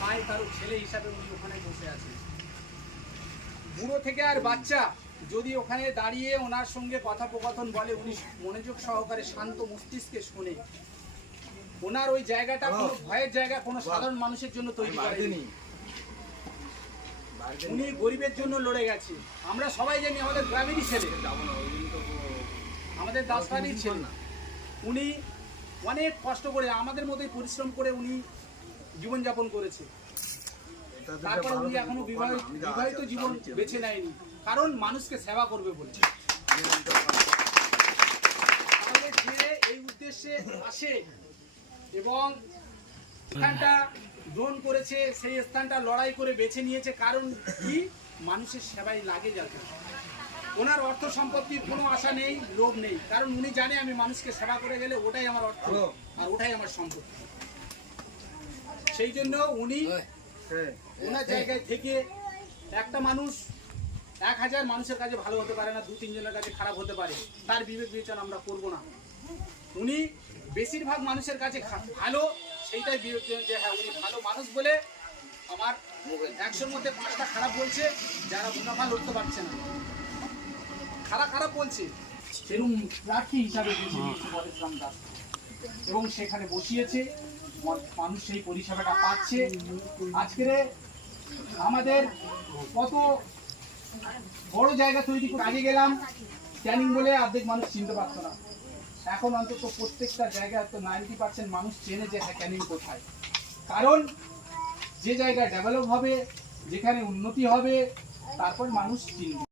ভাই কারো ছেলে হিসাবে উনি ওখানে বসে আছেন। বুড়ো থেকে আর বাচ্চা যদি ওখানে দাঁড়িয়ে ওনার সঙ্গে কথোপকথন বলে, উনি মনোযোগ সহকারে শান্ত মস্তিষ্কে শুনে। ওনার ওই জায়গাটা কোনো ভয়ের জায়গা কোনো সাধারণ মানুষের জন্য তৈরি করেনি। উনি গরিবের জন্য লড়ে গেছে। আমরা সবাই জানি আমাদের গ্রামেরই ছেলে, আমাদের দাসবাড়ির ছেলে। উনি অনেক কষ্ট করে আমাদের মতোই পরিশ্রম করে উনি জীবনযাপন করেছে। তারপরে উনি এখনো বিবাহিত জীবন বেছে নেয়নি, কারণ মানুষকে সেবা করবে বলে। যে এই উদ্দেশ্যে আসে এবং স্থানটা গ্রহণ করেছে, সেই স্থানটা লড়াই করে বেছে নিয়েছে, কারণ কি মানুষের সেবায় লাগে যাতে। ওনার অর্থ সম্পত্তির কোনো আশা নেই, লোভ নেই, কারণ উনি জানে আমি মানুষকে সেবা করে গেলে ওটাই আমার অর্থ আর ওটাই আমার সম্পত্তি। সেই জন্য উনি ওনার জায়গায় থেকে একটা মানুষ 1000 মানুষের কাছে ভালো হতে পারে না, 2-3 জনের কাছে খারাপ হতে পারে, তার বিবেক বিবেচনা আমরা করব না। উনি বেশিরভাগ মানুষের কাছে ভালো, সেইটাই বিবেক যে হ্যাঁ উনি ভালো মানুষ বলে আমার 100-র মধ্যে 5টা খারাপ বলছে, যারা মুনাফা লড়তে পারছে না খারাপ বলছে। সেরকম প্রার্থী হিসাবে বেছে নিয়েছে পরেশরাম দাস এবং সেখানে বসিয়েছে, মানুষ সেই পরিষেবাটা পাচ্ছে। আজকে আমাদের কত বড় জায়গা তৈরি করে আগে গেলাম, ক্যানিং বলে অর্ধেক মানুষ চিনতে পারতো না, এখন অন্তত প্রত্যেকটা জায়গায় তো 90% মানুষ চেনে যে হ্যাঁ ক্যানিং কোথায়। কারণ যে জায়গায় ডেভেলপ হবে, যেখানে উন্নতি হবে, তারপর মানুষ চিনবে।